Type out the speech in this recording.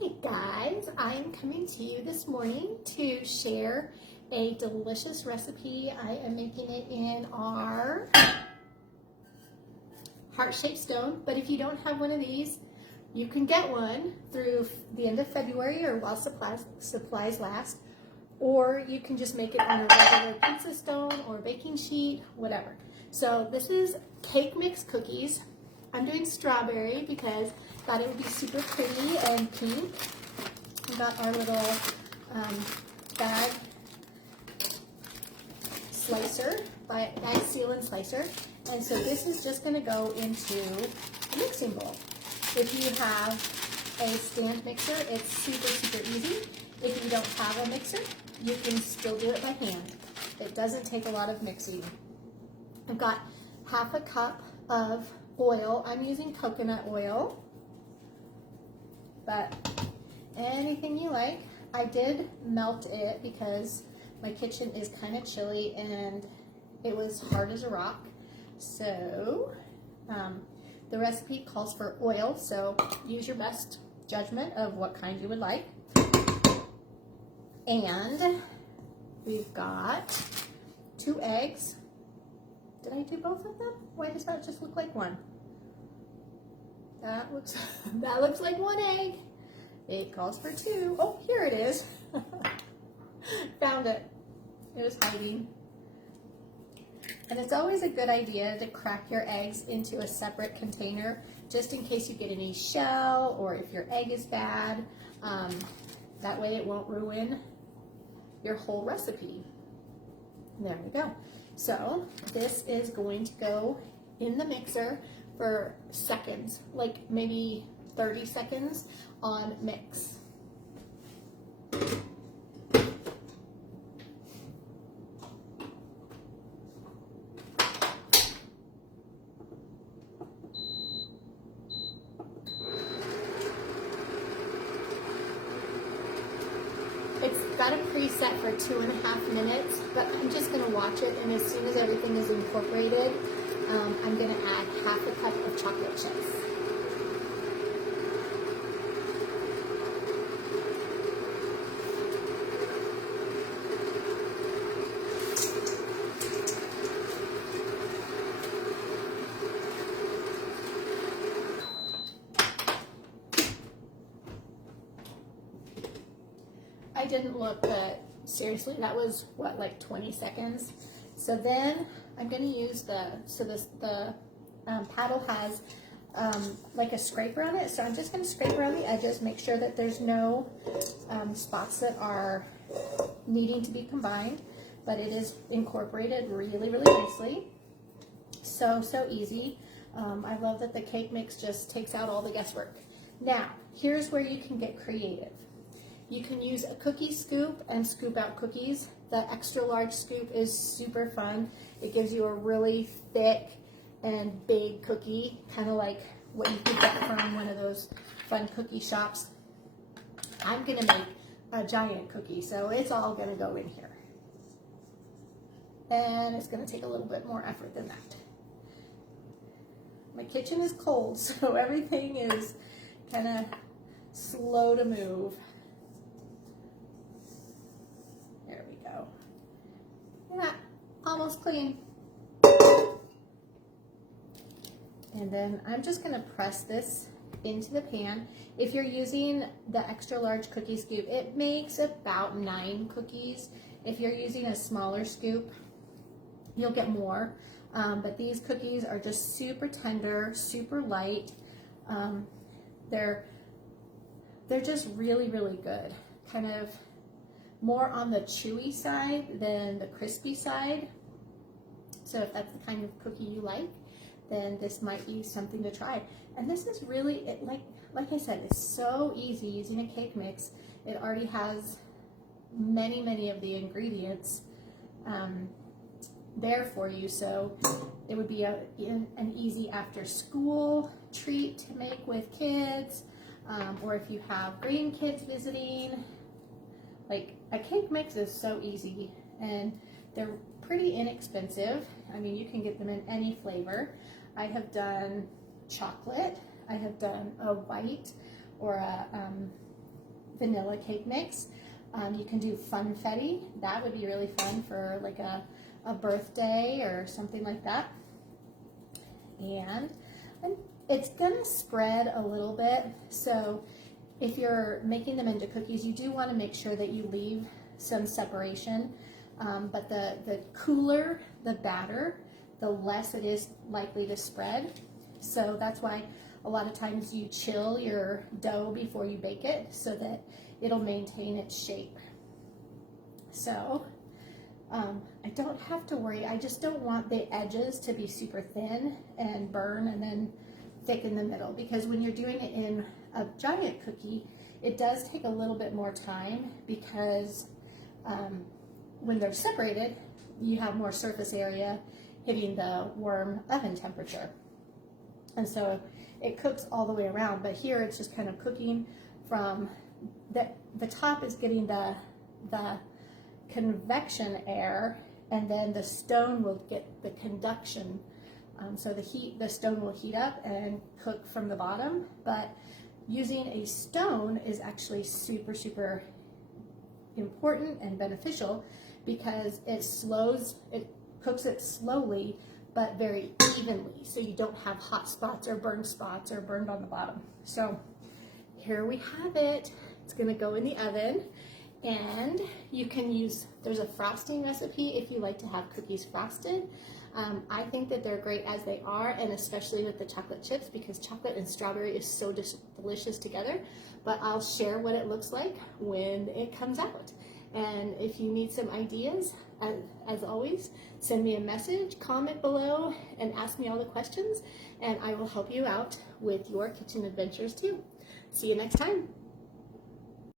Hey guys, I'm coming to you this morning to share a delicious recipe. I am making it in our heart-shaped stone, but if you don't have one of these, you can get one through the end of February or while supplies last, or you can just make it on a regular pizza stone or baking sheet, whatever. So this is cake mix cookies. I'm doing strawberry because I thought it would be super pretty and pink. We got our little bag slicer, bag seal and slicer. And so this is just going to go into a mixing bowl. If you have a stand mixer, it's super, super easy. If you don't have a mixer, you can still do it by hand. It doesn't take a lot of mixing. I've got half a cup of oil. I'm using coconut oil, but anything you like. I did melt it because my kitchen is kind of chilly and it was hard as a rock. So the recipe calls for oil, so use your best judgment of what kind you would like. And we've got 2 eggs. Did I do both of them? Why does that just look like one? That looks like 1 egg. It calls for 2. Oh, here it is. Found it. It was hiding. And it's always a good idea to crack your eggs into a separate container just in case you get any shell or if your egg is bad. That way it won't ruin your whole recipe. There we go. So this is going to go in the mixer for seconds, like maybe 30 seconds on mix. It's got a preset for 2.5 minutes, but I'm just going to watch it, and as soon as everything is incorporated, I'm going to add half a cup of chocolate chips. I didn't look, but seriously, that was what, like 20 seconds. So then I'm going to use the paddle has like a scraper on it. So I'm just going to scrape around the edges, make sure that there's no spots that are needing to be combined, but it is incorporated really, really nicely. So easy. I love that the cake mix just takes out all the guesswork. Now, here's where you can get creative. You can use a cookie scoop and scoop out cookies. The extra large scoop is super fun. It gives you a really thick and big cookie, kind of like what you could get from one of those fun cookie shops. I'm gonna make a giant cookie, so it's all gonna go in here. And it's gonna take a little bit more effort than that. My kitchen is cold, so everything is kind of slow to move. There we go. Yeah, almost clean. And then I'm just going to press this into the pan. If you're using the extra large cookie scoop, it makes about 9 cookies. If you're using a smaller scoop, you'll get more. But these cookies are just super tender, super light. They're just really, really good. Kind of more on the chewy side than the crispy side. So if that's the kind of cookie you like, then this might be something to try. And this is really, like I said, it's so easy using a cake mix. It already has many of the ingredients there for you. So it would be an easy after school treat to make with kids, or if you have grandkids visiting. Like, a cake mix is so easy, and they're pretty inexpensive. I mean, you can get them in any flavor. I have done chocolate. I have done a white or a vanilla cake mix. You can do funfetti. That would be really fun for like a birthday or something like that. And it's gonna spread a little bit, so if you're making them into cookies, you do want to make sure that you leave some separation. But the cooler the batter, the less it is likely to spread. So that's why a lot of times you chill your dough before you bake it so that it'll maintain its shape. So I don't have to worry. I just don't want the edges to be super thin and burn and then thick in the middle, because when you're doing it in a giant cookie, it does take a little bit more time, because when they're separated, you have more surface area hitting the warm oven temperature. And so it cooks all the way around, but here it's just kind of cooking from the top is getting the convection air, and then the stone will get the conduction. So the stone will heat up and cook from the bottom, but using a stone is actually super, super important and beneficial, because it cooks it slowly but very evenly, so you don't have hot spots or burned on the bottom. So here we have it. It's gonna go in the oven, and you can use, there's a frosting recipe if you like to have cookies frosted. I think that they're great as they are, and especially with the chocolate chips, because chocolate and strawberry is so delicious together. But I'll share what it looks like when it comes out. And if you need some ideas, as always, send me a message, comment below, and ask me all the questions, and I will help you out with your kitchen adventures too. See you next time.